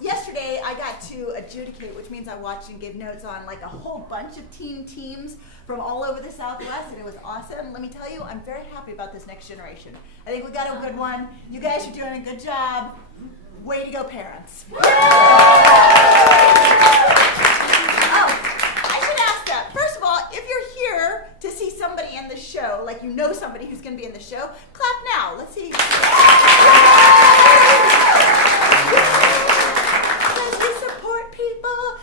yesterday I got to adjudicate, which means I watched and gave notes on like a whole bunch of teams from all over the Southwest, and it was awesome. Let me tell you, I'm very happy about this next generation. I think we got a good one. You guys are doing a good job. Way to go, parents. Oh, I should ask that. First of all, if you're here to see somebody in the show, like you know somebody who's going to be in the show, clap now. Let's see. Because we support people.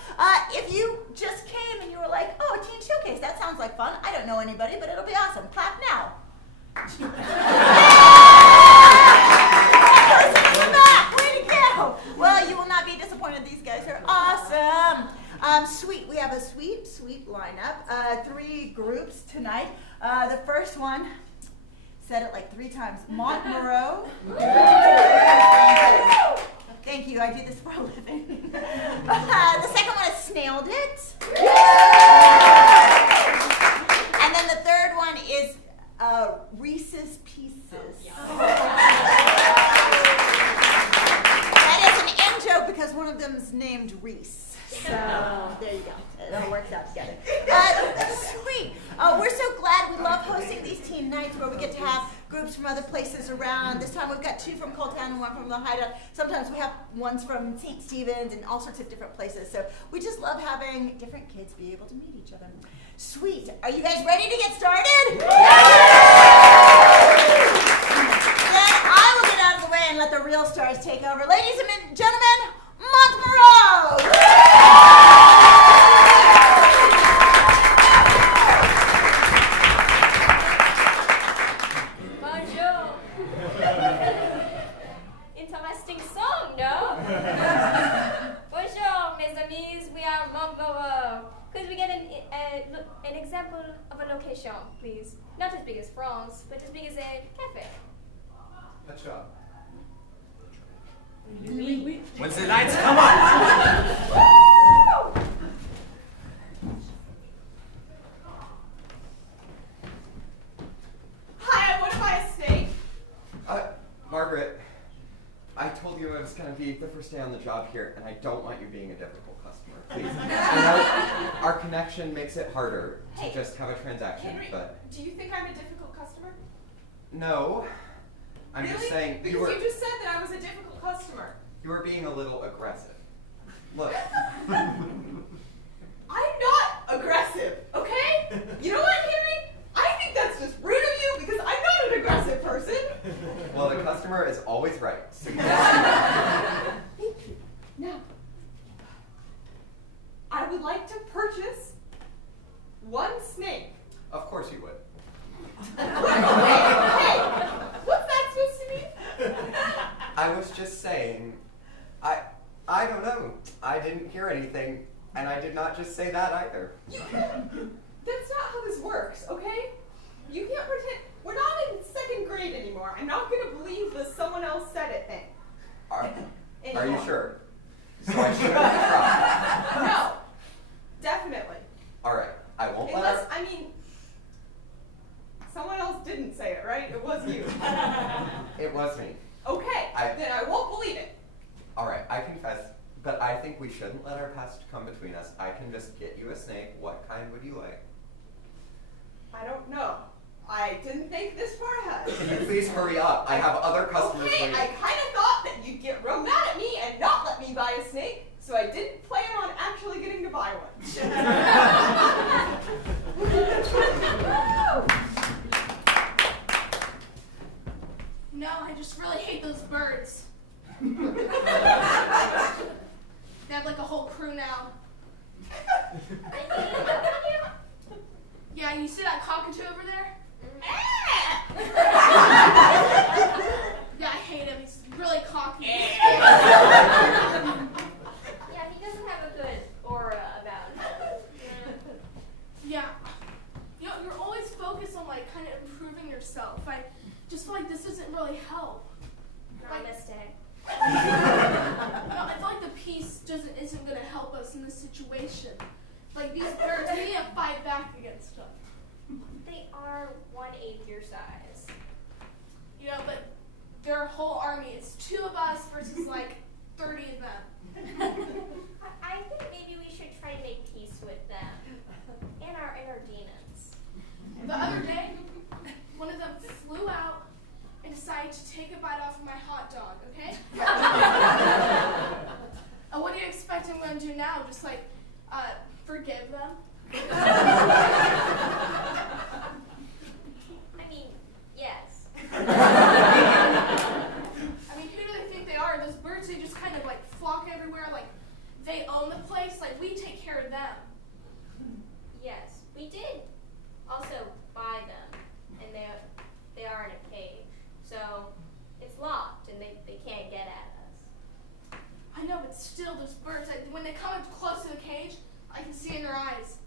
If you just came and you were like, oh, a teen showcase, that sounds like fun. I don't know anybody, but it'll be awesome. Clap now. Well, you will not be disappointed. These guys are awesome. Sweet. We have a sweet lineup. 3 groups tonight. The first one, said it like 3 times, Montmoreau. Thank you. I do this for a living. The second one is Snailed It. And then the third one is Reese's Pieces. Joke because one of them is named Reese. So there you go. It all works out together. Sweet. We're so glad. We love hosting these teen nights where we get to have groups from other places around. This time we've got 2 from Coletown and 1 from the Hideout. Sometimes we have ones from St. Stephen's and all sorts of different places. So we just love having different kids be able to meet each other. Sweet. Are you guys ready to get started? Then I will get out of the way and let the real stars take over. Ladies and gentlemen, Montmoreau! Bonjour. Interesting song, no? Bonjour, mes amis. We are Montmoreau. Could we get an example of a location, please? Not as big as France, but as big as a cafe. A shop. Oui. Wednesday nights, come on! Hi, I want to buy a steak. Margaret, I told you it was going to be the first day on the job here, and I don't want you being a difficult customer, please. I know our connection makes it harder to just have a transaction, Henry, but... do you think I'm a difficult customer? No. I'm really? just saying... Because you just said that I was a difficult customer. You were being a little aggressive. Look. I'm not aggressive, okay? You know what, Henry? I think that's just rude of you because I'm not an aggressive person. Well, the customer is always right. So you Thank you. Now, I would like to purchase 1 snake. Of course you would. Hey, what's that supposed to mean? I was just saying, I don't know. I didn't hear anything, and I did not just say that either. That's not how this works, okay? You can't pretend. We're not in 2nd grade anymore. I'm not going to believe the someone else said it thing. Are you sure? So I shouldn't try. No, definitely. All right, I won't let Unless, her. I mean, someone else didn't say it, right? It was you. It was me. Okay, then I won't believe it. All right, I confess, but I think we shouldn't let our past come between us. I can just get you a snake. What kind would you like? I don't know. I didn't think this far ahead. Can you please hurry up? I have other customers Okay, waiting. I kind of thought that you'd get real mad at me and not let me buy a snake, so I didn't plan on actually getting to buy one. No, I just really hate those birds. They have like a whole crew now. Yeah, you see that cockatoo over there? Yeah, I hate him. He's really cocky. Yeah, he doesn't have a good aura about him. Yeah. You know, you're always focused on like kind of improving yourself. I just feel like this doesn't really help. Namaste. No, I feel like the peace isn't going to help us in this situation. Like these birds, we need to fight back against them. They are 1/8 your size. You know, but their whole army, it's 2 of us versus like 30 they own the place. Like, we take care of them. Yes, we did also buy them, and they are in a cage. So it's locked, and they can't get at us. I know, but still, those birds, when they come up close to the cage, I can see in their eyes.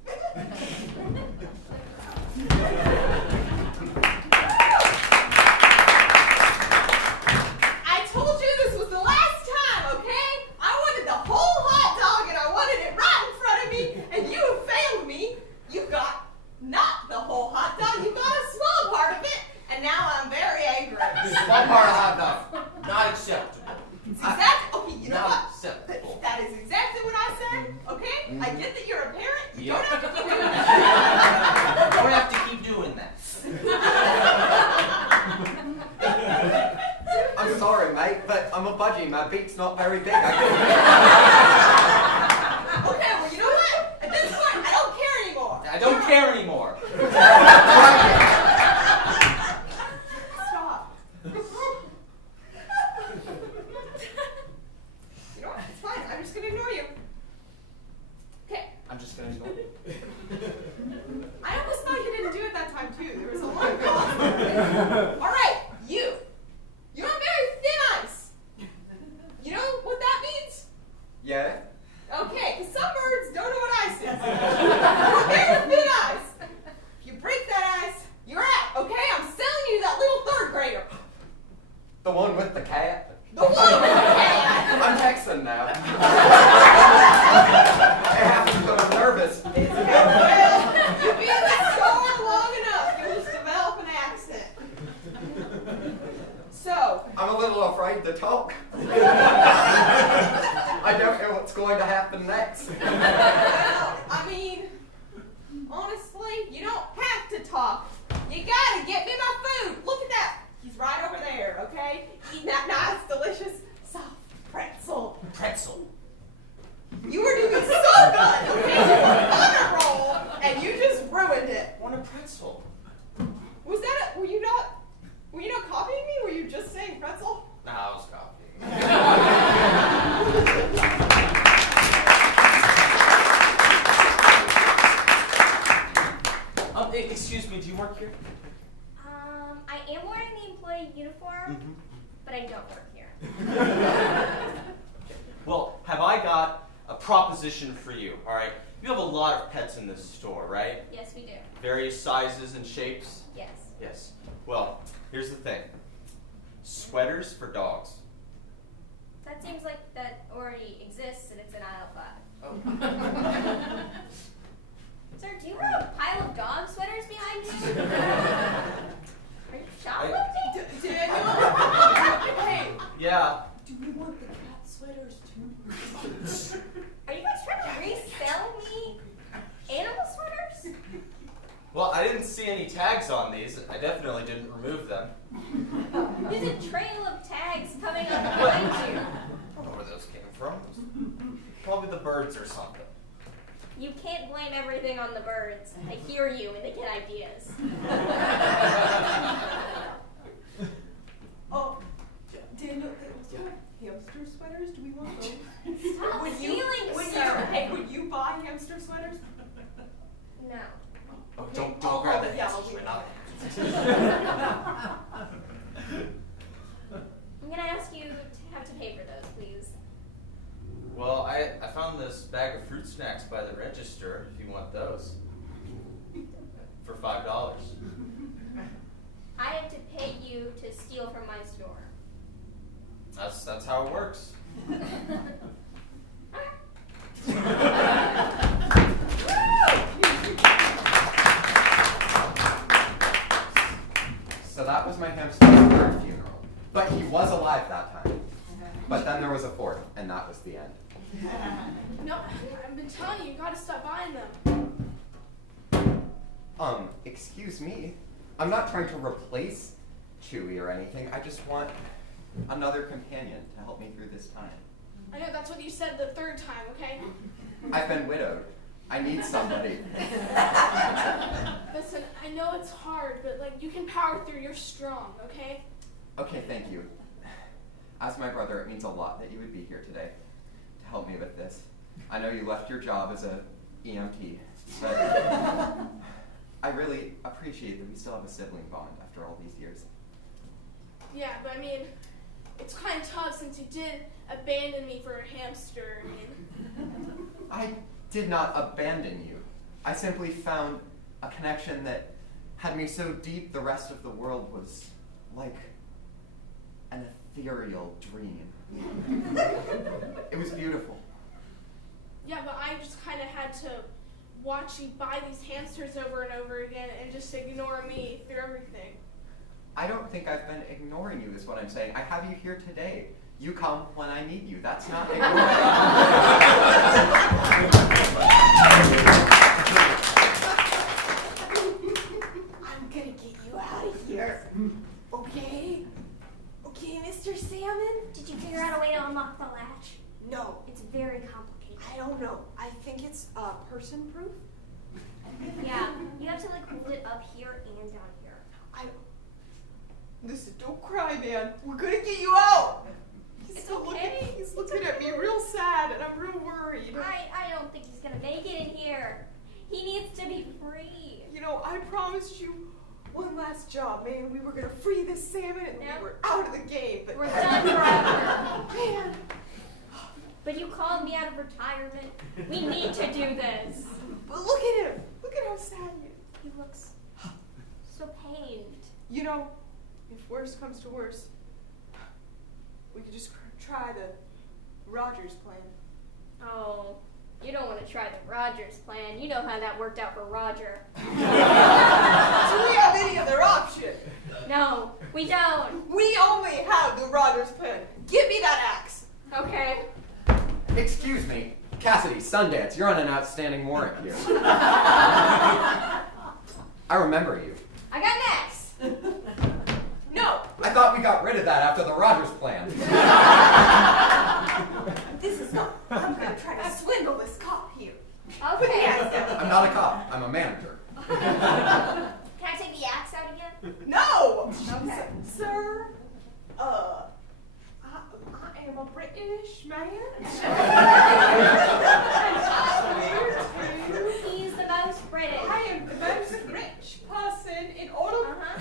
I told you this was the last time, okay? I wanted the whole hot dog and I wanted it right in front of me, and you failed me. You got not the whole hot dog, you got a small part of it, and now I'm very angry. Small part of hot dog. Not acceptable. It's exactly, okay, you know Not what? acceptable. That is exactly what I said, okay? I get that you're a parent, you Yep. don't have to keep doing that. Don't have to keep doing that. I'm sorry, mate, but I'm a budgie. My beak's not very big. Okay, well, you know what? At this point, I don't care anymore. I don't care anymore. Stop. You know what? It's fine. I'm just gonna ignore you. Okay. I'm just gonna ignore you. I almost thought you didn't do it that time too. There was a long pause. All right, you. You're on very thin ice. You know what that means? Yeah? Okay, because some birds don't know what ice is. You're on very thin ice. If you break that ice, you're out. Okay, I'm selling you that little third grader. The one with the cat? The one with the cat. I'm Texan now. I have to go nervous. It's well, you've been in the store long enough. You'll just develop an accent. So, I'm a little afraid to talk. I don't know what's going to happen next. well, I mean, honestly, you don't have to talk. You gotta get me my food. Look at that. He's right over there, okay? Eating that nice, delicious, soft pretzel. Pretzel. You were doing so good, okay? You were on a roll, and you just ruined it. Want a pretzel? Was that were you not copying me? Were you just saying pretzel? Nah, I was copying. Excuse me, do you work here? I am wearing the employee uniform, but I don't work here. Well, have I got a proposition for you, all right? You have a lot of pets in this store, right? Yes, we do. Various sizes and shapes? Yes. Yes. Well, here's the thing. Sweaters for dogs. That seems like that already exists and it's in aisle 5. Oh. Sir, do you have a pile of dog sweaters behind you? Are you shoplifting? Daniel? Hey, Yeah. do we want the cat sweaters too? Are you guys trying to resell me animal sweaters? Well, I didn't see any tags on these. I definitely didn't remove them. There's a trail of tags coming up behind you. I don't know where those came from. Probably the birds or something. You can't blame everything on the birds. I hear you and they get ideas. Oh, Daniel, hamster sweaters? Do we want those? Stop stealing, sir. Hey, would you buy hamster sweaters? No. Oh, don't Oh, grab the yeah, hamsters right now. I'm gonna ask you to have to pay for those, please. Well, I found this bag of fruit snacks by the register, if you want those. For $5. I have to pay you to steal from my store. That's how it works. So that was my hamster's third funeral. But he was alive that time. But then there was a fourth, and that was the end. No, I've been telling you, you gotta stop buying them. Excuse me. I'm not trying to replace Chewy or anything. I just want another companion to help me through this time. I know that's what you said the third time, okay? I've been widowed. I need somebody. Listen, I know it's hard, but like you can power through. You're strong, okay? Okay, thank you. As my brother, it means a lot that you would be here today to help me with this. I know you left your job as a EMT, but I really appreciate that we still have a sibling bond after all these years. Yeah, but I mean, it's kind of tough since you did abandon me for a hamster. I mean, I did not abandon you. I simply found a connection that had me so deep the rest of the world was like an ethereal dream. It was beautiful. yeah, but I just kind of had to watch you buy these hamsters over and over again and just ignore me through everything. I don't think I've been ignoring you, is what I'm saying. I have you here today. You come when I need you. That's not ignoring. I'm gonna get you out of here. Okay? Okay, Mr. Salmon? Did you figure out a way to unlock the latch? No, It's very complicated. I don't know. I think it's person proof. Yeah, you have to like hold it up here and down here. I don't. Listen, don't cry, man. We're gonna get you out. He's It's still okay. He's looking at me real sad, and I'm real worried. I don't think he's gonna make it in here. He needs to be free. You know, I promised you one last job, man. We were gonna free this salmon, and Yeah. we were out of the game. But We're done forever. man, But you called me out of retirement. We need to do this. but look at him. Look at how sad he is. He looks so pained. You know, if worse comes to worse, we could just try the Rogers plan. Oh, you don't want to try the Rogers plan. You know how that worked out for Roger. Do we have any other option? No, we don't. We only have the Rogers plan. Give me that axe. Okay. Excuse me. Cassidy, Sundance, you're on an outstanding warrant here. I remember you. I got next. No, I thought we got rid of that after the Rogers plan. this is not. I'm gonna try to swindle this cop here. Put the Okay. axe down. I'm not a cop. I'm a manager. Can I take the axe out again? No. Okay. Sir, I am a British man. He's the most British. I am the most rich person in all of Uh-huh.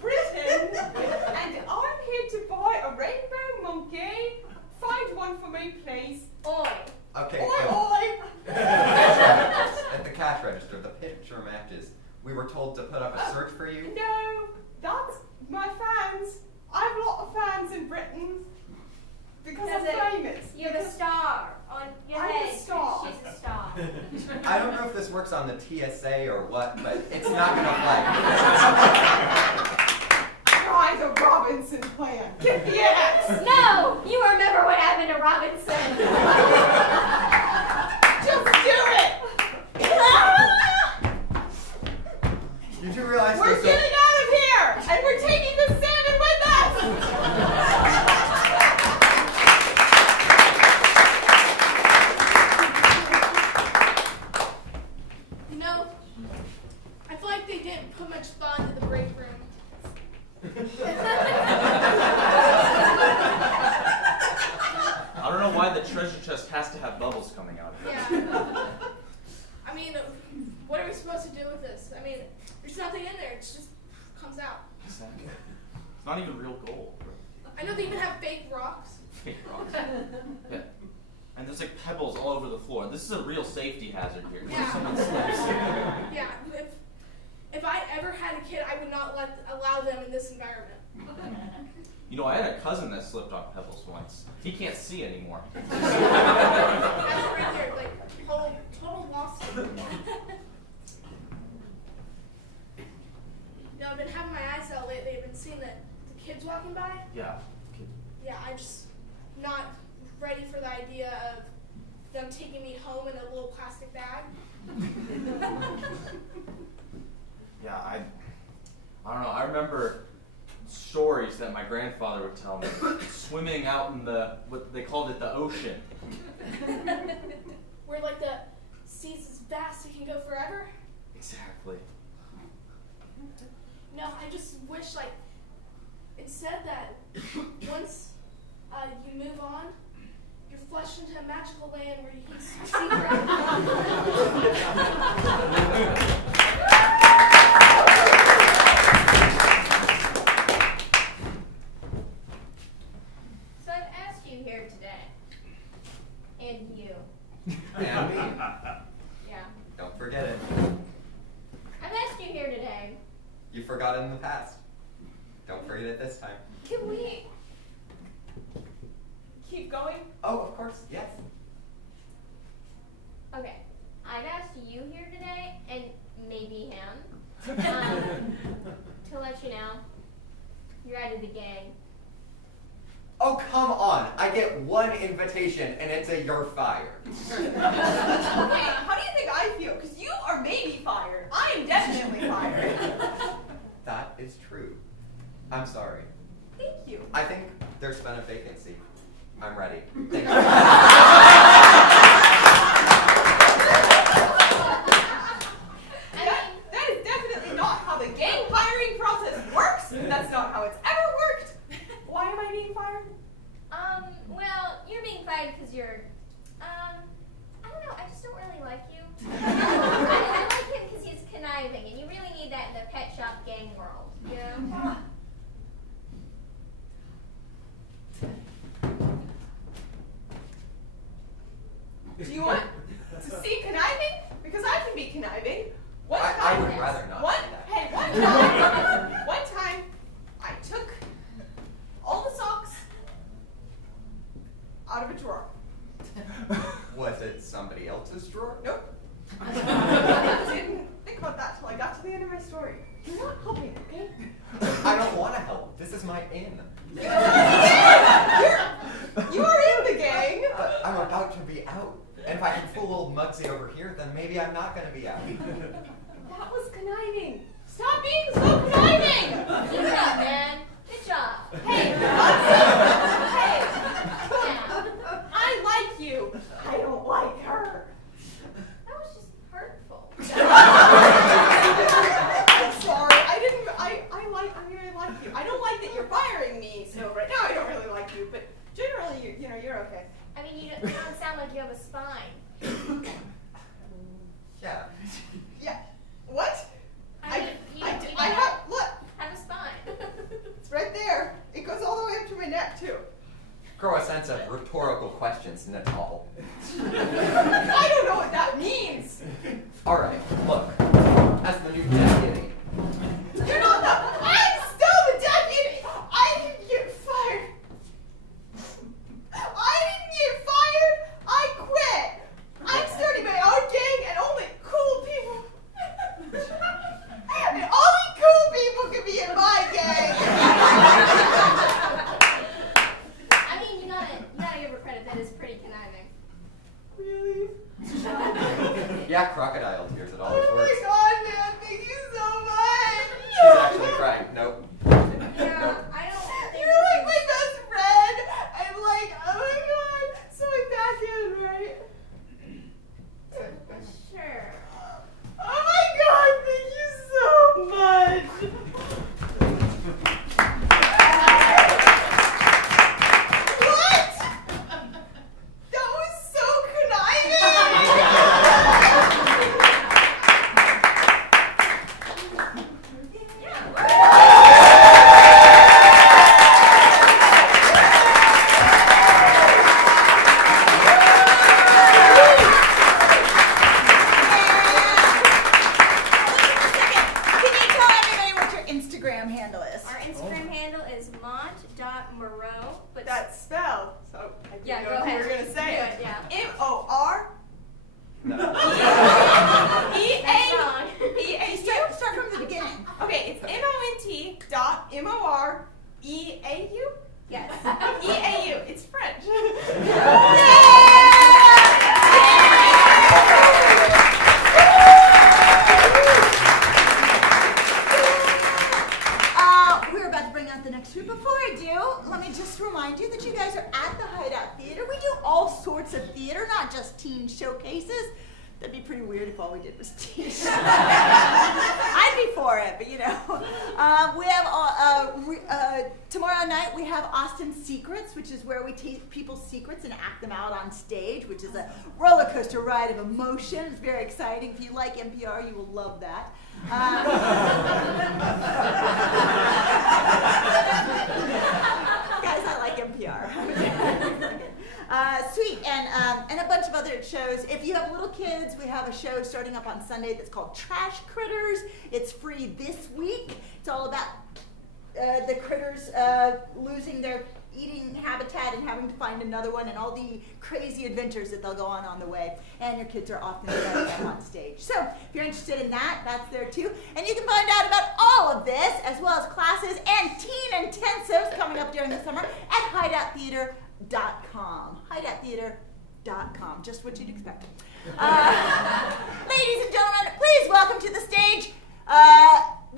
Britain, and I'm here to buy a rainbow monkey. Find one for me, please. Oi. Okay, Oi, so oi. at the cash register, the picture matches. We were told to put up a search for you. No, that's my fans. I have a lot of fans in Britain because Does I'm it- famous. You have a star on your I'm a head. 'cause star. She's a star. I don't know if this works on the TSA or what, but it's not gonna fly. Try the Robinson plan. Get the axe. No! You remember what happened to Robinson. Just do it. You do realize We're there's getting out of here, and we're taking the salmon with us. You know, I feel like they didn't put much thought into the break room. I don't know why the treasure chest has to have bubbles coming out of it. Yeah. I mean, what are we supposed to do with this? I mean, there's nothing in there. It just comes out. Exactly. It's not even real gold. I know they even have fake rocks. Fake rocks. Yeah. And there's like pebbles all over the floor. This is a real safety hazard here. What if Yeah. someone slips? Yeah. If I ever had a kid, I would not allow them in this environment. You know, I had a cousin that slipped on pebbles once. He can't see anymore. That's right there, like total loss. No, I've been having my eyes out lately. I've been seeing the kids walking by. Yeah. Yeah, I'm just not ready for the idea of them taking me home in a little plastic bag. Yeah, I don't know. I remember stories that my grandfather would tell me. Swimming out in what they called it, the ocean. Where like the seas is vast, it can go forever. Exactly. No, I just wish like it said that once you move on, your flushed into a magical land where he's secret. So I've asked you here today, and you. And me. Yeah. Don't forget it. I've asked you here today. You forgot it in the past. Don't forget it this time. Can we keep going? Oh, of course, yes. Okay. I've asked you here today, and maybe him, to let you know you're out of the gang. Oh, come on. I get one invitation and it's a you're fired. Okay, how do you think I feel? Because you are maybe fired. I am definitely fired. That is true. I'm sorry. Thank you. I think there's been a vacancy. I'm ready. Thank you. That is definitely not how the gang hiring process works. That's not how it's ever worked. Why am I being fired? Well, you're being fired because you're, I don't know, I just don't really like you. I like him because he's conniving, and you really need that in the pet shop gang world, you know? Do you want to see conniving? Because I can be conniving. One I time, would rather not one, see that. hey, one time, I took all the socks out of a drawer. Was it somebody else's drawer? Nope. I didn't think about that till I got to the end of my story. You're not helping, okay? I don't want to help. This is my in. You're in the gang. But I'm about to be out. And if I can fool old Muggsy over here, then maybe I'm not going to be out. That was conniving. Stop being so conniving. Good job, man. Good job. Hey, hey, Yeah. I like you. I don't like her. That was just hurtful. I'm sorry. I really like you. I don't like that you're firing me. So right now I don't really like you, but generally you're okay. I mean, you don't sound like you have a spine. Yeah. Yeah. What? I mean, you I don't have look. have a spine. It's right there. It goes all the way up to my neck too. Grow a sense of rhetorical questions, Natal. I don't know what that means. All right, look. As the new deputy, You're not the. I'm still the deputy. I didn't get fired. I quit. I'm starting my own gang and only cool people. And only cool people can be in my gang. I mean, you gotta give her credit. That is pretty conniving. Really? yeah, crocodile tears, it always Oh works. my god, man. Thank you so much. She's actually crying. Nope. Yeah, I don't think You're like my best friend. I'm like, oh my god. So I'm back in, right? Sure. Oh my god, thank you so much. What? That was so conniving. Can you tell everybody what your Instagram handle is? Our Instagram handle is mont.moreau, but That's spelled. So I yeah, didn't go know if ahead. you were gonna say Do it. Yeah. M-O-R No. That's wrong. Start from the beginning. Okay, it's MONT.MOREAU. Yes. EAU. It's French. We're about to bring out the next group. Before I do, let me just remind you that you guys are at the Hideout Theater. We do all sorts of theater, not just teen showcases. That'd be pretty weird if all we did was teach. I'd be for it, but you know. We have tomorrow night we have Austin Secrets, which is where we take people's secrets and act them out on stage, which is a roller coaster ride of emotion. It's very exciting. If you like NPR, you will love that. Guys, I like NPR. Sweet, and a bunch of other shows. If you have little kids, we have a show starting up on Sunday that's called Trash Critters. It's free this week. It's all about the critters losing their eating habitat and having to find another one, and all the crazy adventures that they'll go on the way. And your kids are often them on stage. So if you're interested in that, that's there too. And you can find out about all of this, as well as classes and teen intensives coming up during the summer at hideouttheater.com. Hideouttheater.com, just what you'd expect. Ladies and gentlemen, please welcome to the stage,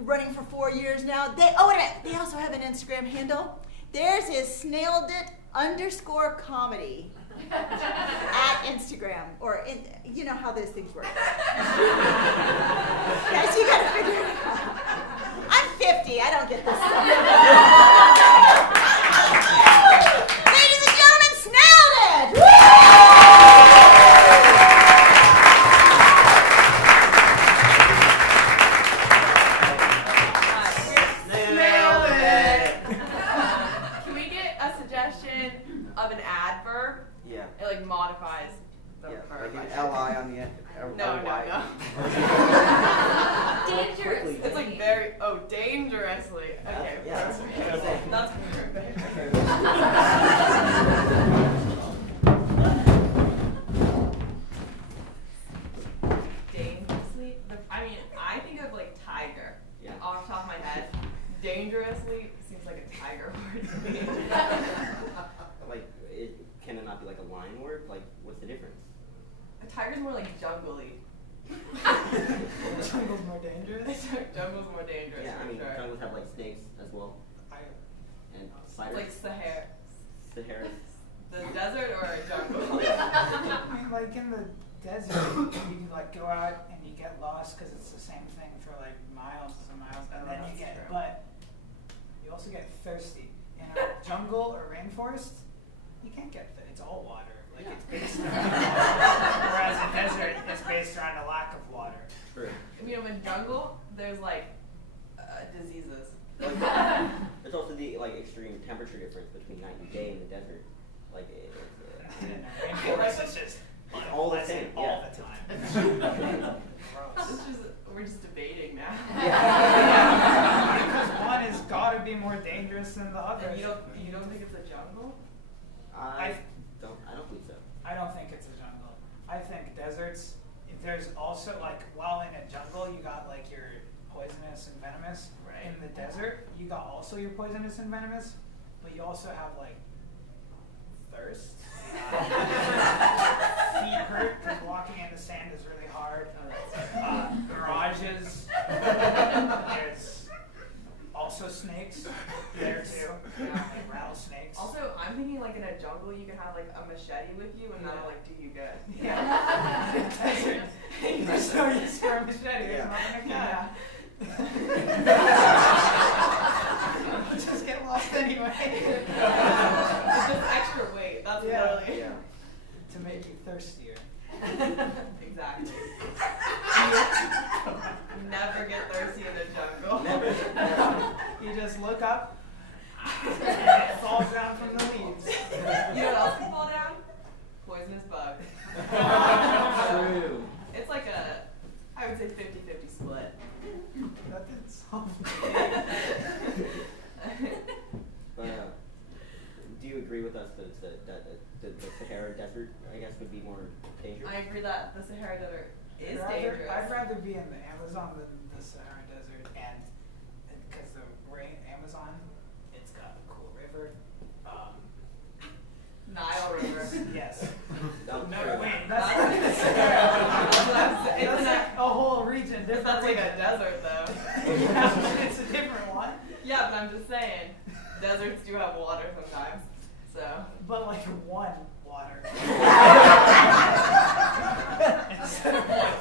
running for 4 years now. Wait a minute, they also have an Instagram handle. Theirs is snailedit_comedy at Instagram, or you know how those things work. Guys, you gotta figure it out. I'm 50, I don't get this stuff. Ladies and gentlemen, Snailed It! Woo! Of an adverb, Yeah. it like modifies the Yeah. verb. Like an li on the end. No. Dangerous. It's like very dangerously. Okay. Yeah. Perfect. That's perfect. Dangerously. I think of like tiger. Yeah. Off the top of my head, dangerously seems like a tiger word to me. Can it not be like a line word? Like, what's the difference? A tiger's more like jungly. Jungle's more dangerous. Jungle's more dangerous. Yeah, I mean, sure. jungles have like snakes as well. And It's spiders. like Sahara. Sahara. The desert or a jungle? I mean, like in the desert, you can like go out and you get lost because it's the same thing for like miles and miles, and then you get, but you also get thirsty. In a jungle or rainforest, you can't get that. It's all water. Like it's based on water. Whereas a desert is based around a lack of water. True. In jungle, there's like diseases. There's also the like extreme temperature difference between night and day in the desert. Like And in a rainforest, it's just It's all the same, all yeah. the time. We're just debating now. Because one has got to be more dangerous than the other. And you don't think it's a jungle? I don't believe so. I don't think it's a jungle. I think deserts, there's also like, while in a jungle you got like your poisonous and venomous. Right. In the desert, you got also your poisonous and venomous, but you also have like thirst. Feet hurt because walking in the sand is really hard. Mirages. There's also snakes there too. Like rattlesnakes. Also, I'm thinking like in a jungle you can have like a machete with you and that'll like do you good. There's no use for a machete. There's nothing to cut. I'll just get lost anyway. It's just extra weight. That's literally. Yeah. To make you thirstier. Exactly. Never get thirsty in a jungle. Never. You just look up and it falls down from the leaves. You know what else can fall down? Poisonous bug. True. It's like I would say 50-50 split. That didn't solve But do you agree with us that it's the Sahara Desert, I guess, would be more dangerous? I agree that the Sahara Desert is dangerous. I'd rather be in the Amazon than the Sahara Desert, and because the Amazon, it's got a cool river. Nile River. Yes. No, No, true. wait, that's It's like a whole region. If that's like a desert though. Yeah, but it's a different one. Yeah, but I'm just saying, deserts do have water sometimes. So. But like one water. instead of like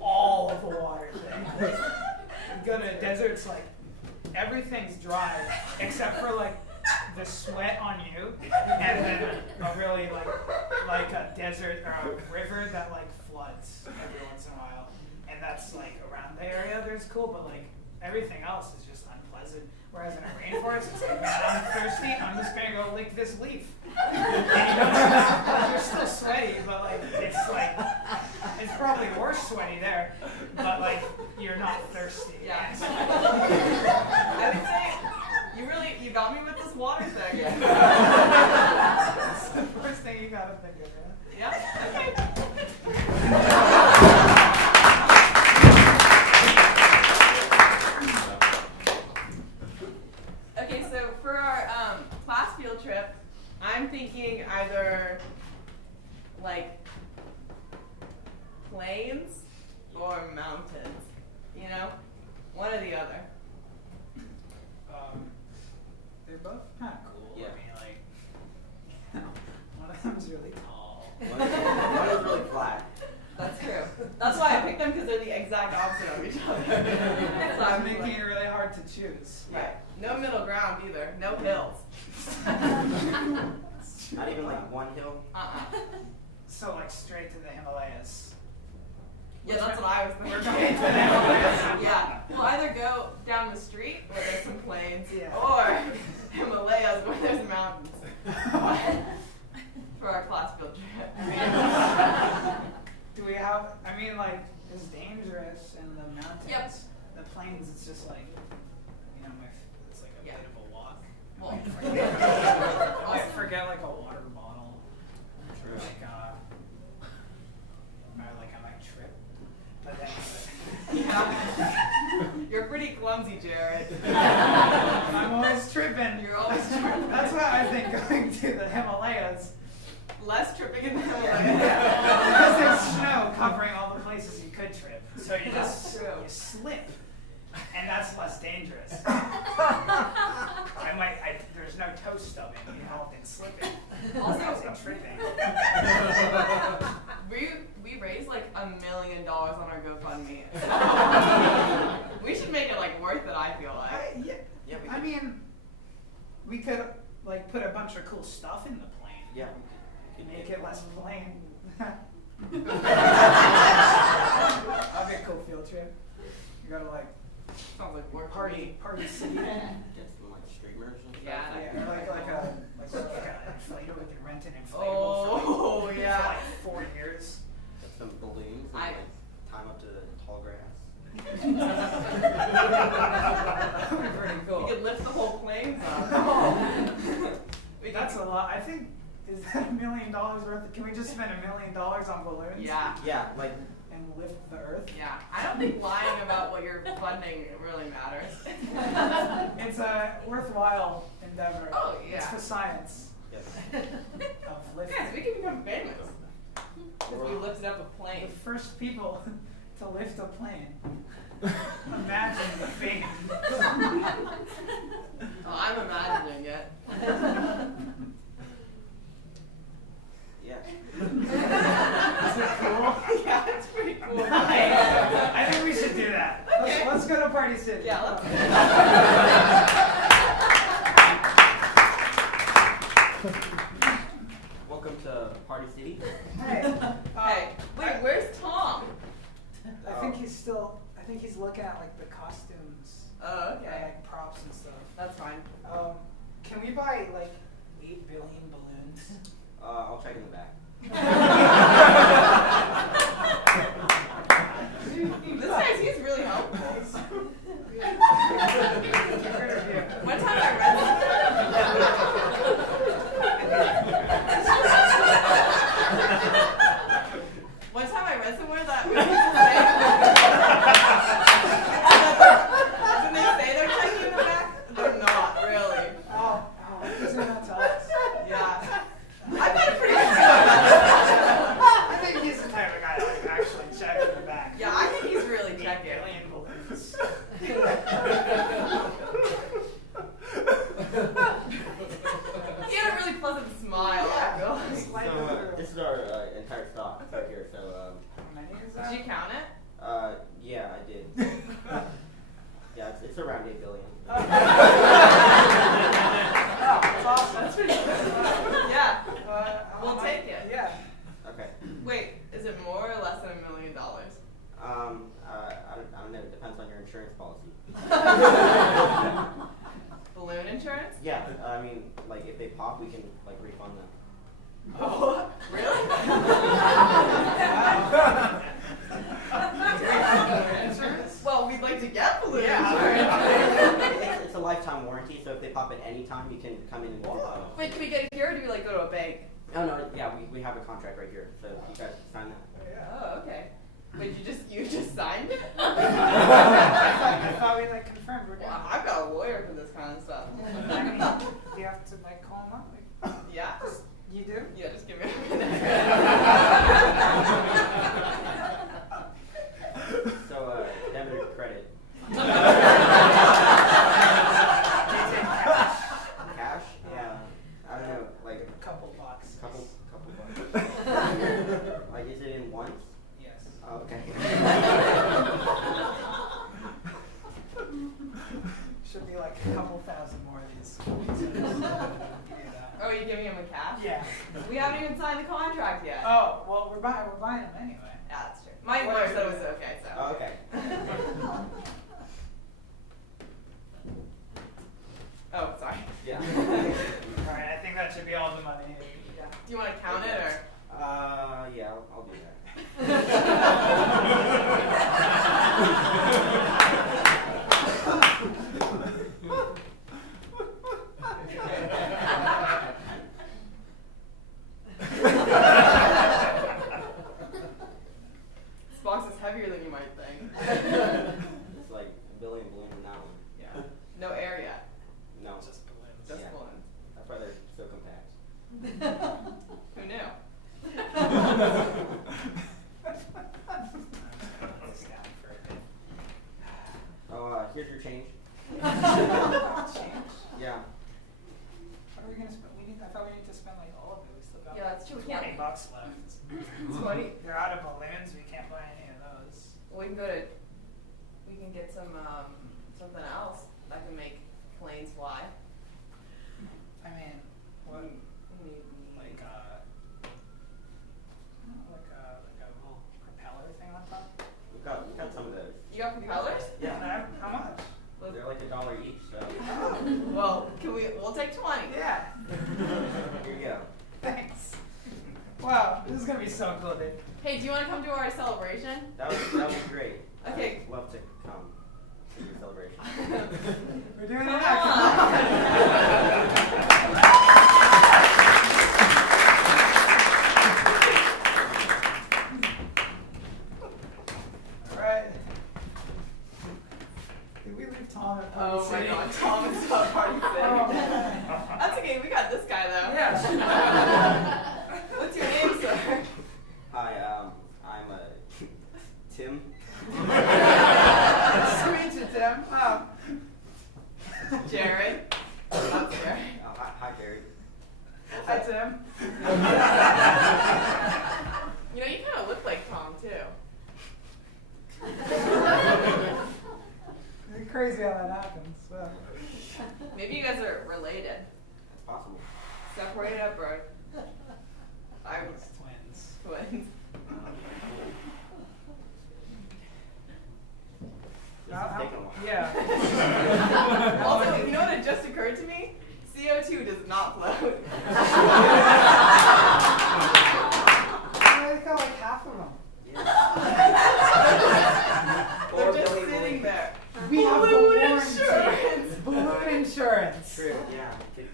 all of the water thing. You go to a desert, it's like everything's dry except for like the sweat on you, and then a really like a desert or a river that like floods every once in a while, and that's like around the area there's cool, but like everything else is just unpleasant. Whereas in a rainforest, it's like, man, I'm thirsty, I'm just gonna go lick this leaf. And you don't, you're still sweaty, but like it's probably worse sweaty there, but like you're not thirsty. Yeah. I would say you got me with this water thing. That's the first thing you gotta think of, yeah? Yeah. Okay. Okay, so for our class field trip, I'm thinking either like plains or mountains. You know, one or the other. They're both kind of cool. Yeah. I mean, like, one of them's really tall. One is really flat. That's true. That's why I picked them, because they're the exact opposite of each other. So I'm making it really hard to choose. Right. No middle ground either. No hills. Not even like one hill. So like straight to the Himalayas. Yeah, that's what I was We're thinking. going to the Himalayas. Yeah. We'll either go down the street where there's some plains, Yeah. or Himalayas where there's mountains. For our class field trip. Do we have, I mean, like, it's dangerous in the mountains. Yep. The plains, it's just like, you know, it's like a Yeah. bit of a walk. Well, I forget like a water bottle. True. Like, or like I might trip. But then, yeah. You're pretty clumsy, Jared. I'm always tripping. You're always tripping. That's why I think going to the Himalayas. Less tripping in the Yeah. Himalayas. Because there's snow covering all the places you could trip. So you That's just true. you slip. And that's less dangerous. There's no toe stubbing involved in slipping. Also- in tripping. We raised like $1 million on our GoFundMe. We should make it like worth it, I feel like. Yeah, we I could. mean, we could like put a bunch of cool stuff in the plane. Yeah. Make it less plain. That'd be a cool field trip. You go to like Sounds like work for me. party city. Get some like streamers and stuff. Yeah. Yeah, like an inflatable. We could rent an inflatable Oh, for yeah. like 4 years. Get some balloons and I- like time up to tall grass. That'd be pretty We cool. could lift the whole plane up. That's a lot. I think, is that $1 million worth? Can we just spend $1 million on balloons? Yeah. Yeah, like And lift the earth? Yeah. I don't think lying about what you're funding really matters. It's a worthwhile endeavor. Oh, yeah. It's for science yeah. of lifting. Guys, we can become famous if we lifted up a plane. The first people to lift a plane. Imagine the fame. Oh, I'm imagining it. Yeah. Is it cool? Yeah, it's pretty cool. I think we should do that. Okay. Let's go to Party City. Yeah, let's Welcome to Party City. Hey. Hey, wait, where's Tom? I think he's looking at like the costumes. Oh, And, okay. like props and stuff. That's fine. Can we buy like 8 billion balloons? I'll check in the back. This guy seems really helpful. Get rid of you. One time I read One time I read somewhere that when people say when they say they're checking in the back, they're not really. Oh, these are not to us. Yeah. I've got a pretty good feeling about can we get it here or do we like go to a bank? Oh no, yeah, we have a contract right here, so you guys sign that. Oh, okay. But you just signed it? I thought we like confirmed we're doing Well, it. I've got a lawyer for this kind of stuff. I mean, you have to like call them up. Like, Yeah? you do? Yeah, just give me a minute. So, debit or credit? Cash? I don't know, like A couple bucks. couple bucks. Like, is it in ones? Yes. Oh, okay. Should be like a couple thousand more of these. Yeah. Oh, are you giving him a cash? Yeah. We haven't even signed the contract yet. Oh, well, we're buying them anyway. Yeah, that's true. My lawyer said it was okay, so. Oh, okay. Oh, sorry. Yeah. Alright, I think that should be all the money. Yeah. Do you want to count it or? Yeah, I'll do that. This box is heavier than you might think. It's like a billion balloon in that one. Yeah. No air yet. No. Just balloons. Just Yeah. balloons. That's why they're so compact. Who knew? Put this down for a bit. Oh, here's your change. Change. Yeah. What are we gonna spend? I thought we need to spend like all of it. We still got Yeah, that's true. We can't. $20 left. 20. They're out of balloons. We can't buy any of those. We can get some something else that can make planes fly. I mean, what? Like like a little propeller thing on top. We got some of those. You got propellers? Yeah. How much? They're like $1 each, so Well, we'll take 20. Yeah. here you go. Thanks. Wow, this is gonna be so cool, dude. Hey, do you want to come to our celebration? That would be great. Okay. I'd love to come to your celebration. We're doing it Come Alright. Did we leave Tom at Party Oh my City? god, Tom is so party Oh, sick. man. That's okay, we got this guy though. Yeah. What's your name, sir? Hi, I'm Tim. Nice to meet you, Tim. Jared. That's Jared. Hi, Gary. Hi, Tim. You know, you kind of look like Tom too. It's crazy how that happens. So. Maybe you guys are related. That's possible. Separated up, bro. I was It's twins. twins. This is taking a while. Yeah. Also, you know what had just occurred to me? CO2 does not float. I got like half of them. They're just sitting there. We have Balloon balloon insurance. Balloon insurance. True, yeah. Good.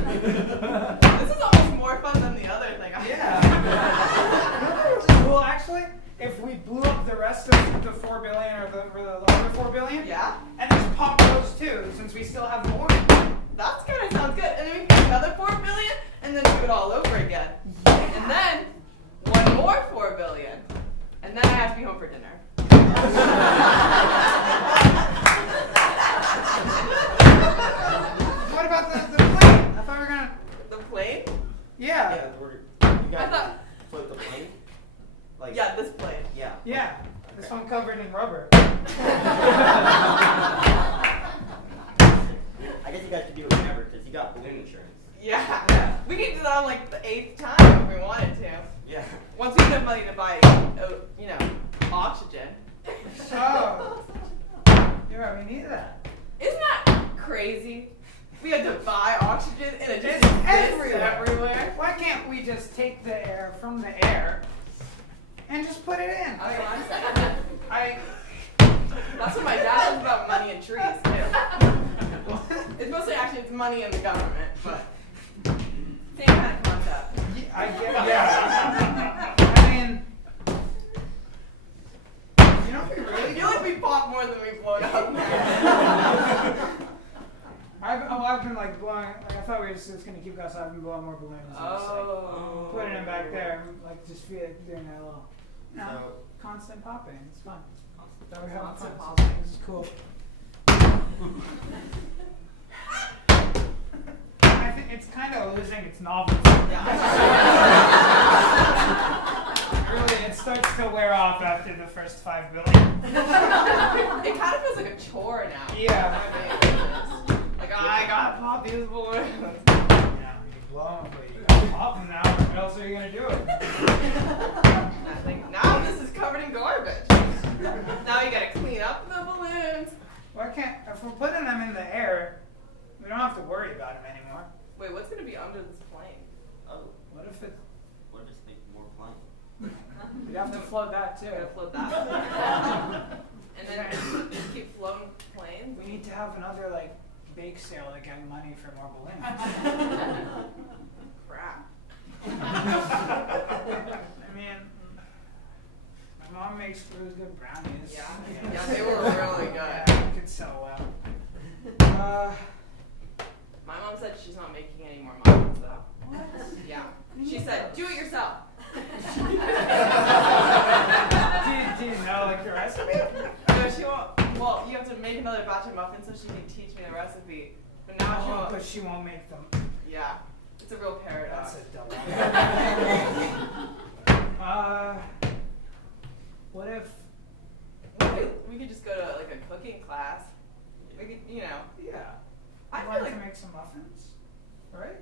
This is almost more fun than the other thing. Yeah. Well, actually, if we blew up the rest of the 4 billion or the other 4 billion, Yeah? and just pop those too, since we still have more. That kind of sounds good. And then we can get another 4 billion and then do it all over again. And then one more 4 billion. And then I have to be home for dinner. What about the plane? I thought we were gonna. The plane? Yeah. Yeah, you I guys thought- float the plane? Like, Yeah, this plane. yeah. Yeah. This Okay. one covered in rubber. I guess you guys could do it whenever, because you got balloon insurance. Yeah. Yeah. We can do that on like the 8th time if we wanted to. Yeah. Once we have money to buy, oxygen. Oh. You're right, we need that. Isn't that crazy? We had to buy oxygen and it just It's exists everywhere. everywhere. Why can't we just take the air from the air and just put it in. I don't know what I'm saying. I That's what my dad says about money and trees too. It's mostly actually it's money in the government, but same kind of concept. I get yeah. I mean, you know, we I really. feel like we pop more than we blow up. I've been like blowing. Like I thought we were just gonna keep going, so I've been blowing more balloons. And just, like, putting them back there, and, like just feel like doing that little, you know, constant popping. It's fun. That we're having Constant fun. popping. This is cool. I think it's kind of losing its novelty. Really, it starts to wear off after the first 5 billion. It kind of feels like a chore now. Yeah. Like I gotta pop these balloons. Yeah, you blow them, but you gotta pop them now, or what else are you gonna do? I think now this is covered in garbage. Now you gotta clean up the balloons. Why can't, if we're putting them in the air, we don't have to worry about them anymore. Wait, what's gonna be under this plane? Oh, What if it, what if it's like more flying? we'd have to float that too. You're gonna float that. And then just keep floating planes. We need to have another like bake sale to get money for more balloons. Crap. I mean, my mom makes really good brownies. Yeah, they were really good. Yeah, we could sell well. My mom said she's not making any more muffins though. What? Yeah. She said, do it yourself. Do you know like the recipe? No, she won't. Well, you have to make another batch of muffins so she can teach me the recipe. But now she won't. But she won't make them. Yeah. It's a real paradox. That's a double. What if? We could just go to like a cooking class. We could, you know, Yeah. I I'd feel like like to make some muffins, right?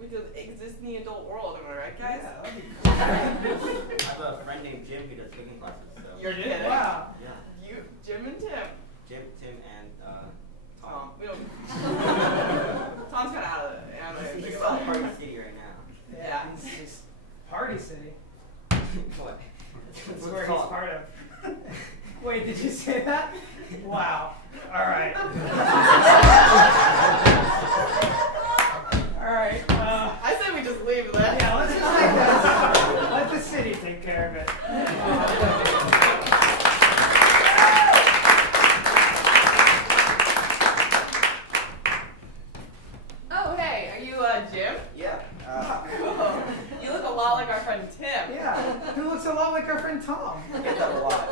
we could exist in the adult world. Am I right, guys? Yeah, that'd be cool. I have a friend named Jim who does cooking classes. So. You're kidding. Wow. Yeah. You, Jim and Tim. Jim, Tim, and Tom. We don't. Tom's kind of out of it. He's still in Party City right now. Yeah. He's Party City. What? That's where he's part of. Wait, did you say that? Wow. All right. All right. I said we just leave this. Yeah, let's just leave this. Let the city take care of it. Oh, hey, are you Jim? Yeah. Cool. You look a lot like our friend Tim. Yeah, who looks a lot like our friend Tom. I get that a lot.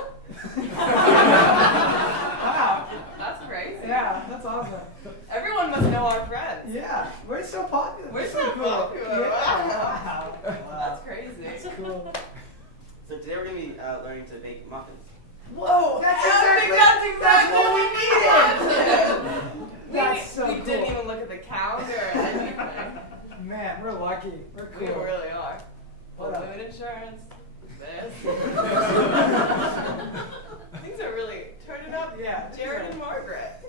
Wow. That's crazy. Yeah, that's awesome. Everyone must know our friends. Yeah, we're so popular. We're This so is cool. popular. Yeah. Wow. That's crazy. That's cool. So today we're gonna be learning to bake muffins. Whoa, that's exactly what we needed. That's so we cool. didn't even look at the calendar or anything. Man, we're lucky. We're We cool. really are. What up? Balloon insurance. This. Things are really turning up. Yeah. Jared and Margaret.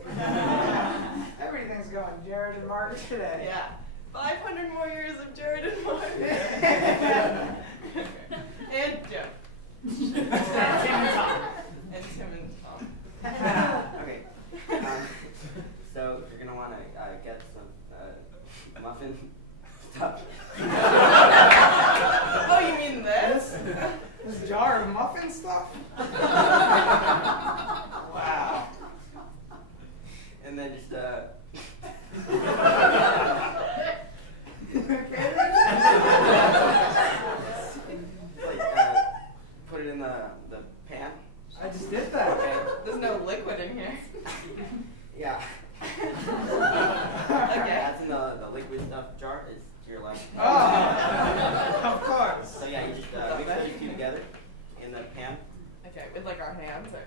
Everything's going Jared and Margaret today. Yeah. 500 more years of Jared and Margaret. And Jim. And Tim and Tom. And Tim and Tom. Okay. So you're gonna want to get some muffin stuff. Oh, you mean this? This jar of muffin stuff? Wow. And then just like put it in the pan. I just did that. Okay. There's no liquid in here. Yeah. Okay. That's in the liquid stuff jar. It's to your left. Oh, of course. So yeah, you just mix those two together in the pan. Okay, with like our hands or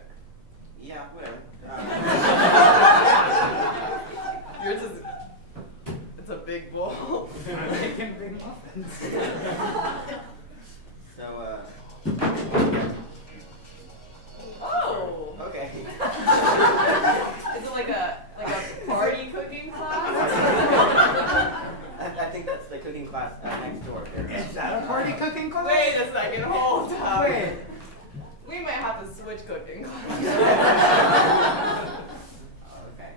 Yeah, whatever. yours is it's a big bowl. I'm making big muffins. So Oh. okay. Is it like a party cooking class? I think that's the cooking class next door. Is that a party cooking class? Wait a second, hold up. Wait, which cooking class? Okay.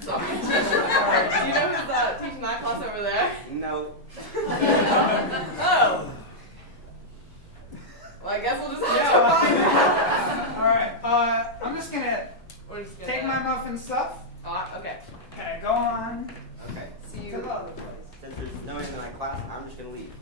So, do you know who's teaching that class over there? No. Oh. Well, I guess we'll just have to find out. All right. I'm just gonna We're just gonna... take my muffin stuff. Okay. Okay, go on Okay. See to you. the other place. Since there's no one in my class, I'm just gonna leave.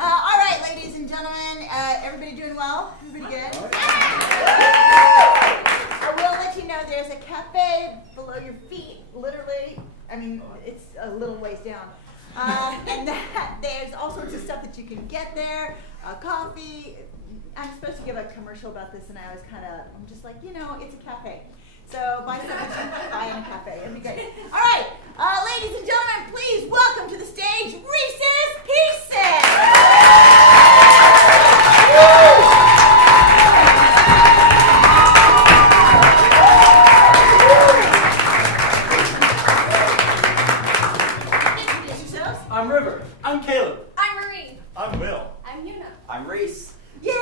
All right, ladies and gentlemen, everybody doing well? Everybody good? I will let you know there's a cafe below your feet, literally. I mean, it's a little ways down. And there's all sorts of stuff that you can get there, coffee. I'm supposed to give a commercial about this, and I'm just like, it's a cafe. So buy something that you can buy in a cafe. It'd be great. All right, ladies and gentlemen, please welcome to the stage Reese's Pieces. Introduce yourselves. I'm River. I'm Caleb. I'm Marie. I'm Will. I'm Yuna. I'm Reese. Yeah.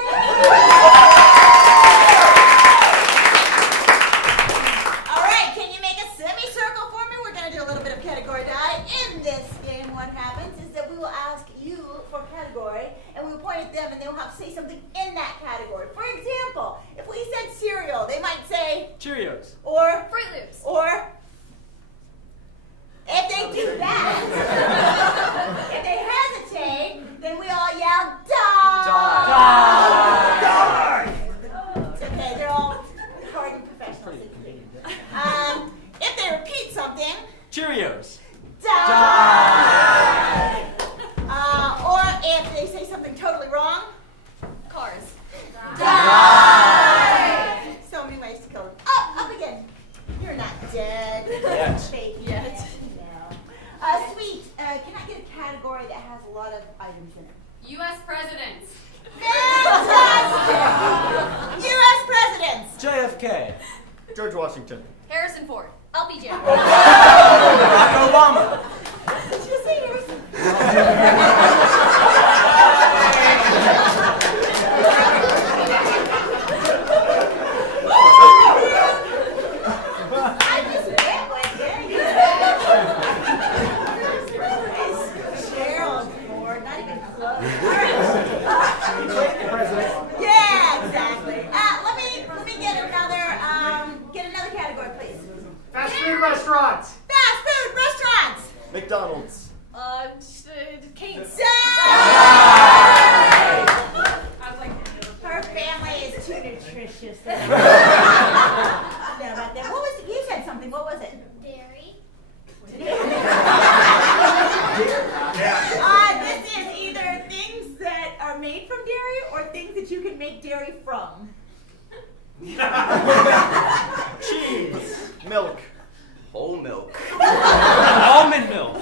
All right, can you make a semicircle for me? We're going to do a little bit of category die. In this game, what happens is that we will ask you for a category, and we will point at them, and they will have to say something in that category. For example, if we said cereal, they might say, Cheerios. or, Fruit Loops. or. If they do that, if they hesitate, then we all yell, die! It's okay, they're all hardened professionals. If they repeat something, Cheerios. die! Or if they say something totally wrong, Cars. die! So many ways to go. Up again. You're not dead. Yet. Baby. Yet. No. Sweet, can I get a category that has a lot of items in it? U.S. presidents. Fantastic! U.S. presidents! JFK. George Washington. Harrison Ford. LBJ. Barack Obama. Did you say Harrison? I just went with Gerald Ford, not even close. All right. Yeah, exactly. Let me get another category, please. Fast food restaurants. Fast food restaurants. McDonald's. Kate's. Her family is too nutritious. No, about that. What was it? You said something. What was it? Dairy. This is either things that are made from dairy or things that you can make dairy from. Cheese. Milk. Whole milk. Almond milk.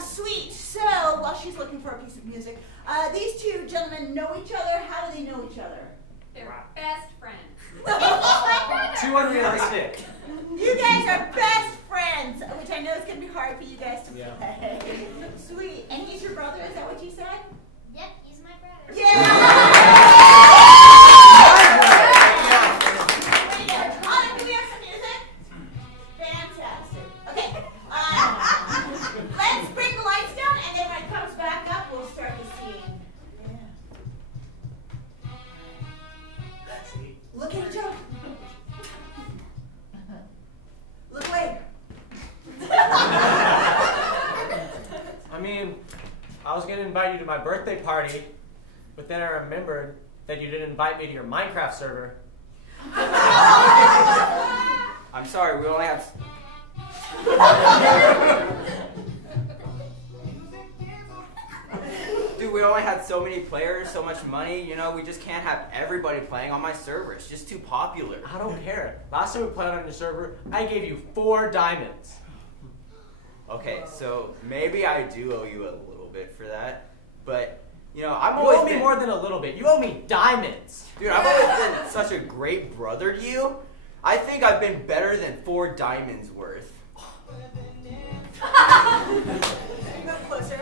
Sweet. So, while she's looking for a piece of music, these two gentlemen know each other. How do they know each other? They're best friends. Too unrealistic. You guys are best friends, which I know is going to be hard for you guys to Yeah. play. Sweet. And he's your brother, is that what you said? Yep, he's my brother. Yeah! Autumn, do we have some music? Fantastic. Okay. Let's bring the lights down, and then when it comes back up, we'll start the scene. Yeah. Look at each other. Look away. I mean, I was gonna invite you to my birthday party, but then I remembered that you didn't invite me to your Minecraft server. I'm sorry, we only have... Dude, we only had so many players, so much money, you know, we just can't have everybody playing on my server. It's just too popular. I don't care. Last time we played on your server, I gave you 4 diamonds. Okay, so maybe I do owe you a little bit for that, but, you know, I've You always owe me been... more than a little bit. You owe me diamonds. Dude, I've always been such a great brother to you. I think I've been better than 4 diamonds worth. Go closer.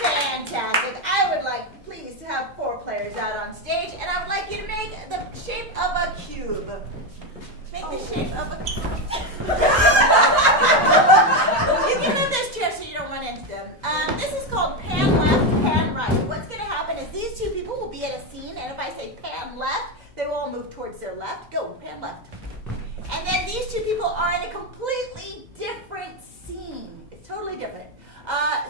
Fantastic. I would like, please, to have 4 players out on stage, and I would like you to make the shape of a cube. Make the shape of a cube. You can move this chair so you don't run into them. This is called pan left, pan right. What's going to happen is these 2 people will be at a scene, and if I say pan left, they will all move towards their left. Go, pan left. And then these 2 people are in a completely different scene. It's totally different.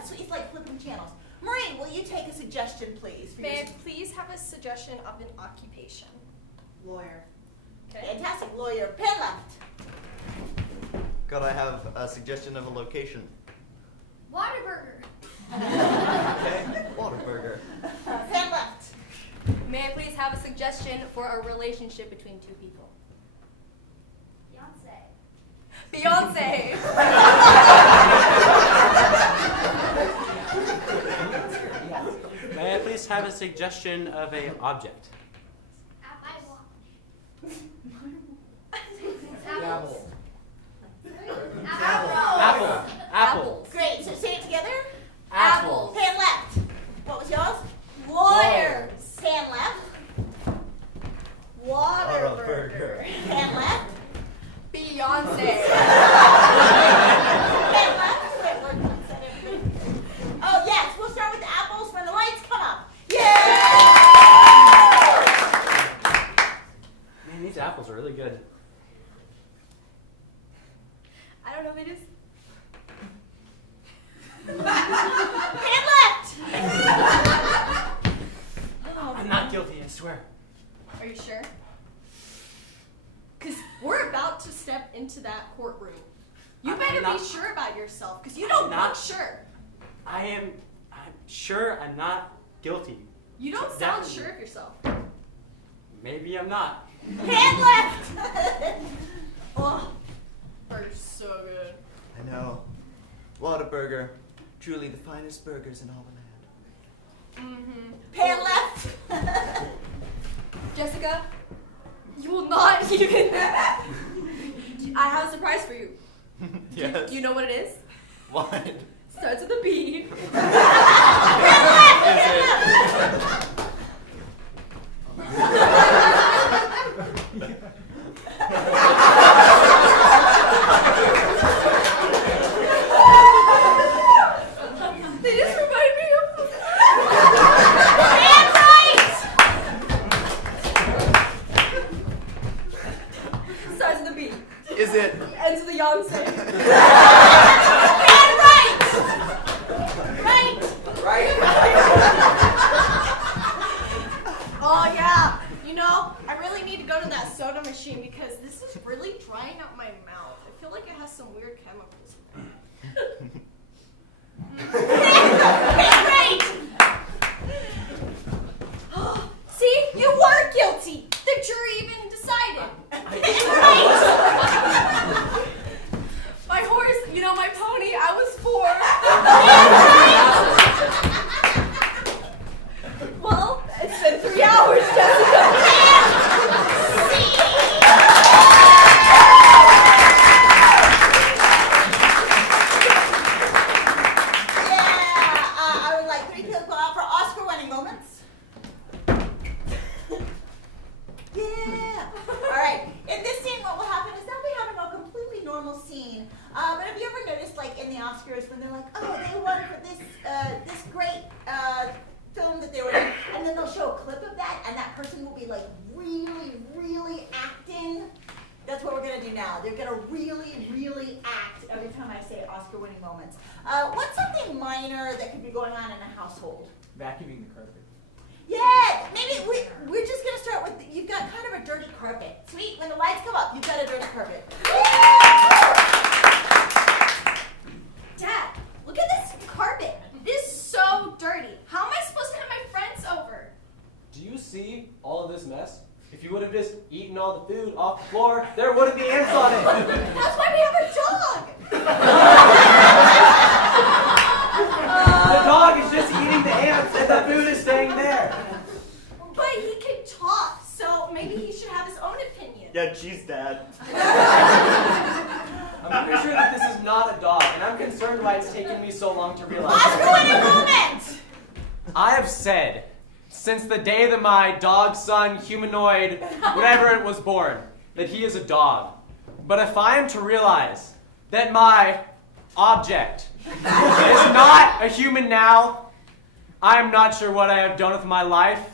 So it's like flipping channels. Maureen, will you take a suggestion, please? May I please have a suggestion of an occupation? Lawyer. Fantastic lawyer. Pen left. Could I have a suggestion of a location? Whataburger. Okay, Whataburger. Pen left. May I please have a suggestion for a relationship between 2 people? Beyonce. Beyonce! May I please have a suggestion of an object? Apples. Apple. Apple. Great. So say it together. Apples. Pen left. What was yours? Lawyers. Pen left. Whataburger. Pen left. Beyonce. Pen left. Wait, what said everything? Oh yes, we'll start with the apples when the lights come up. Yay! Man, these apples are really good. I don't know if it is. Pen left. I'm not guilty, I swear. Are you sure? Because we're about to step into that courtroom. You I'm better not- be sure about yourself, because you don't not- look sure. I'm sure I'm not guilty. You don't So sound definitely. sure of yourself. Maybe I'm not. Pen left. Oh. Burger's so good. I know. Whataburger. Truly the finest burgers in all the land. Mm-hmm. Pen left. Jessica, you will not even... I have a surprise for you. Yes. Do you know what it is? What? Starts with a B. They just remind me of... Pen right. Starts with a B. Is it? Ends with a Yonsei. Pen right. Right. Right? Oh yeah. You know, Well, I really need to go to that soda machine because this is really drying out my mouth. I feel like it has some weird chemicals in it. Great! See, you were guilty. The jury even decided. My horse, my pony, I was 4. Well, it's been 3 hours, Jessica. I would like 3 people to go out for Oscar-winning moments. Yeah. All right. In this scene, what will happen is they'll be having a completely normal scene. But have you ever noticed, like in the Oscars, when they're like, "Oh, they won for this great film that they were in," and then they'll show a clip of that, and that person will be like really, really acting. That's what we're gonna do now. They're gonna really, really act every time I say Oscar-winning moments. What's something minor that could be going on in a household? Vacuuming the carpet. Yeah, maybe we're just gonna start with, you've got kind of a dirty carpet. Sweet, when the lights come up, you've got a dirty carpet. Dad, look at this carpet. It is so dirty. How am I supposed to have my friends over? Do you see all of this mess? If you would have just eaten all the food off the floor, there wouldn't be ants on it. That's why we have a dog. The dog is just eating the ants and the food is staying there. But he can talk, so maybe he should have his own opinion. Yeah, geez, Dad. I'm pretty sure that this is not a dog, and I'm concerned why it's taken me so long to realize. Oscar-winning moment! I have said, since the day that my dog son, humanoid, whatever it was born, that he is a dog. But if I am to realize that my object is not a human now, I am not sure what I have done with my life,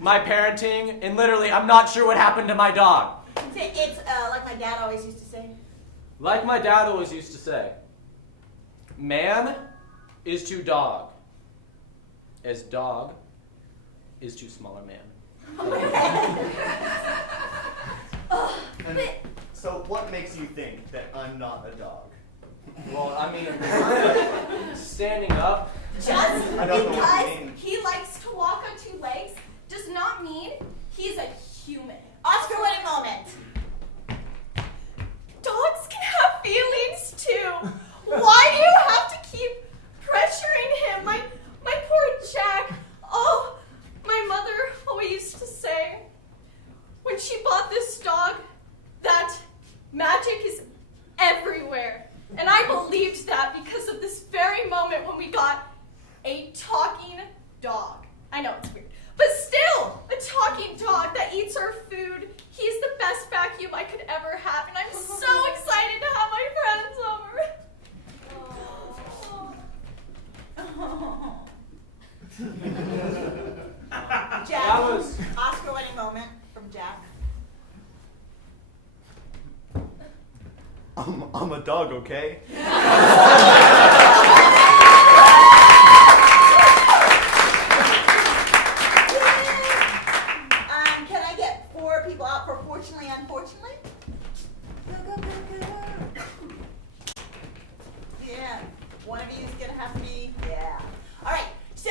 my parenting, and literally I'm not sure what happened to my dog. It's like my dad always used to say. Like my dad always used to say, man is to dog as dog is to smaller man. And so what makes you think that I'm not a dog? Well, I mean, standing up. Just I don't know what you because mean. he likes to walk on 2 legs does not mean he's a human. Oscar-winning moment. Dogs can have feelings too. Why do you have to keep pressuring him? My poor Jack. Oh, my mother always used to say when she bought this dog that magic is everywhere. And I believed that because of this very moment when we got a talking dog. I know it's weird, but still, a talking dog that eats our food. He's the best vacuum I could ever have, and I'm so excited to have my friends over. Jack, That was- Oscar-winning moment from Jack. I'm a dog, okay? Can I get 4 people out for fortunately, unfortunately? Go. Yeah, one of you is gonna have to be, yeah. All right, so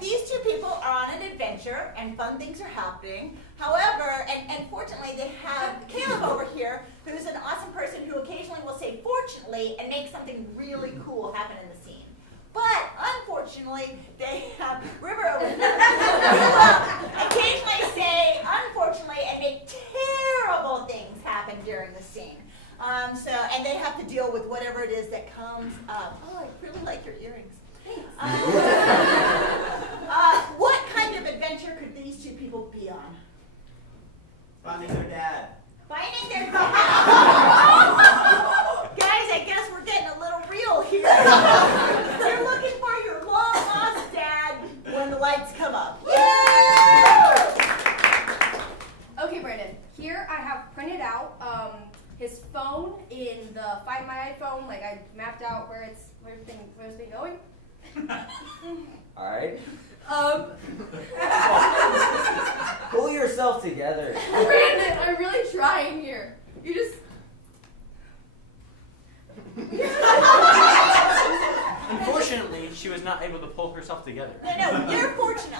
these 2 people are on an adventure and fun things are happening. However, and fortunately they have Caleb over here, who's an awesome person who occasionally will say fortunately and make something really cool happen in the scene. But unfortunately, they have River over here who will occasionally say unfortunately and make terrible things happen during the scene. And they have to deal with whatever it is that comes up. Oh, I really like your earrings. What kind of adventure could these 2 people be on? Finding their dad. Finding their Guys, I guess we're getting a little real here. You're looking for your long lost dad when the lights come up. Okay, Brandon. Here I have printed out his phone in the Find My iPhone. Like I mapped out where it's been going, All right. Pull yourself together. Brandon, I'm really trying here. You just. Unfortunately, she was not able to pull herself together. No, you're fortunate.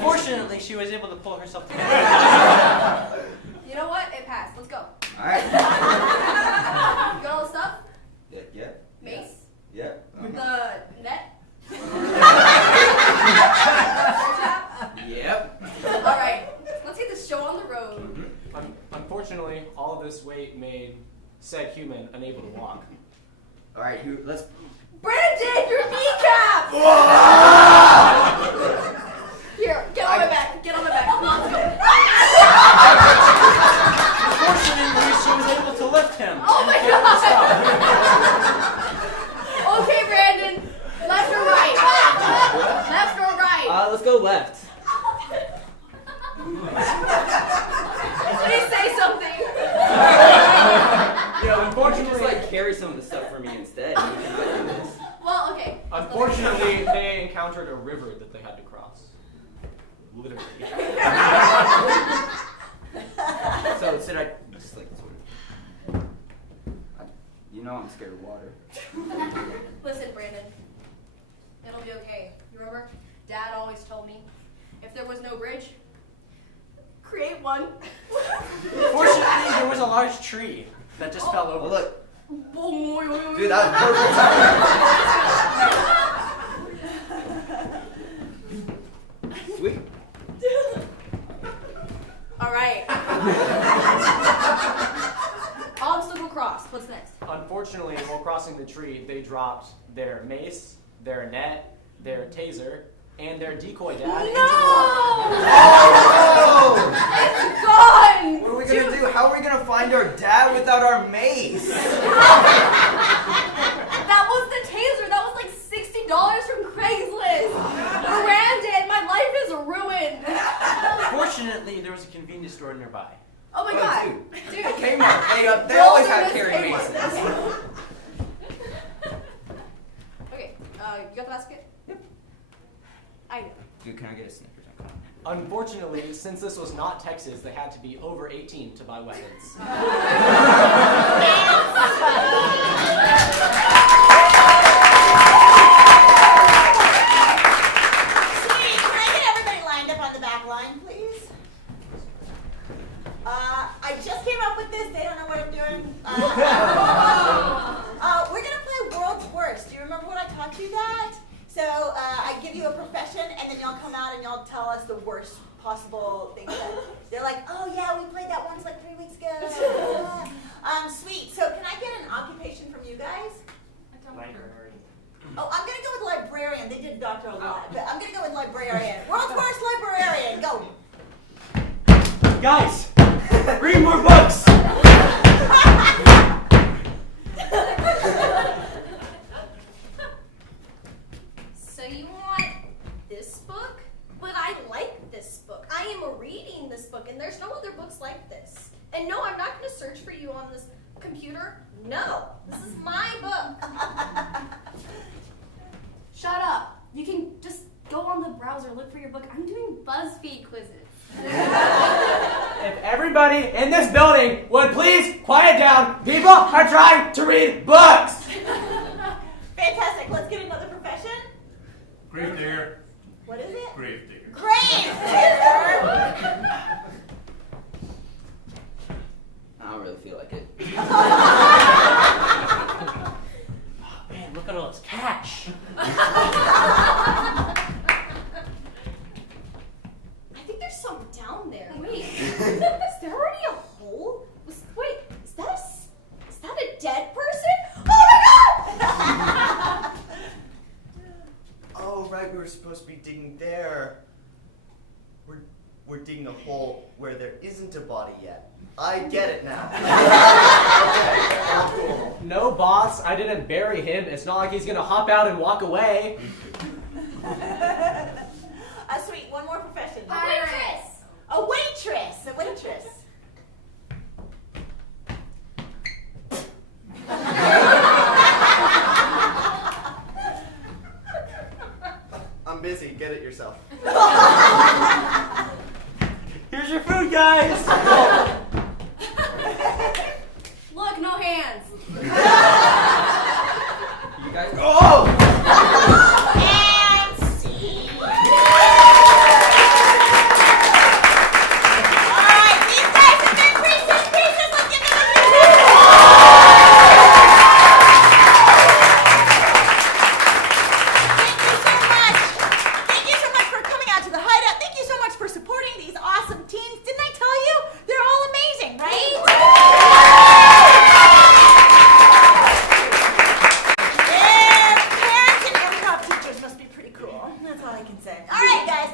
Fortunately, she was able to pull herself together. You know what? It passed. Let's go. All right. You got all the stuff? Yeah. Mace? Yeah. The net? Yep. Alright, let's get this show on the road. Unfortunately, all of this weight made said human unable to walk. All right. Let's. Brandon, your kneecap! Here, get on my back. Get on my back. Let's go. Fortunately, she was able to lift him. Oh my god! Okay, Brandon. Left or right? Left or right? Let's go left. Please say something. Yeah, unfortunately, just like carry some of the stuff for me instead. You cannot do this. Well, okay. Unfortunately, they encountered a river that they had to cross. Literally. So should I just like sort of? I'm scared of water. Listen, Brandon. It'll be okay. You remember? Dad always told me, if there was no bridge, create one. Fortunately, there was a large tree that just fell over. Oh, look. Dude, Dude, that was perfect. Sweet. All right. Obstacle cross. What's next? Unfortunately, while crossing the tree, they dropped their mace, their net, their taser, and their decoy dad into the water. It's gone! What are we gonna do? How are we gonna find our dad without our mace? That was the taser. That was like $60 from Craigslist. Brandon, my life is ruined. Fortunately, there was a convenience store nearby. Oh my god. Dude, Kmart. They always have carry Kmart. maces. Okay, you got the basket? Yep. I know. Dude, can I get a Snickers? Unfortunately, since this was not Texas, they had to be over 18 to buy weapons. Sweet, can I get everybody lined up on the back line, please? I just came up with this. They don't know what I'm doing. We're going to play World's Worst. Do you remember when I taught you that? So I give you a profession, and then y'all come out and y'all tell us the worst possible things. They're like, oh yeah, we played that once like 3 weeks ago. Sweet. So can I get an occupation from you guys? Librarian. Oh, I'm going to go with librarian. They did doctor a lot, but I'm going to go with librarian. World's Worst Librarian. Go. Guys, read more books. So you want this book? But I like this book. I am reading this book, and there's no other books like this. And no, I'm not going to search for you on this computer. No, this is my book. Shut up. You can just go on the browser, look for your book. I'm doing BuzzFeed quizzes. If everybody in this building would please quiet down, people are trying to read books. Fantastic. Let's get another profession. Grave digger. What is it? Grave digger. Grave digger. I don't really feel like it. Oh, man, look at all this cash. I think there's some down there. Wait, is there already a hole? Wait, is that a dead person? Oh my god! Oh, right, we were supposed to be digging there. We're digging a hole where there isn't a body yet. I get it now. Okay, cool. No, boss, I didn't bury him. It's not like he's gonna hop out and walk away. Sweet. One more profession. A waitress. A waitress. A waitress. yourself. Here's your food, guys. Look, no hands. You guys. Oh!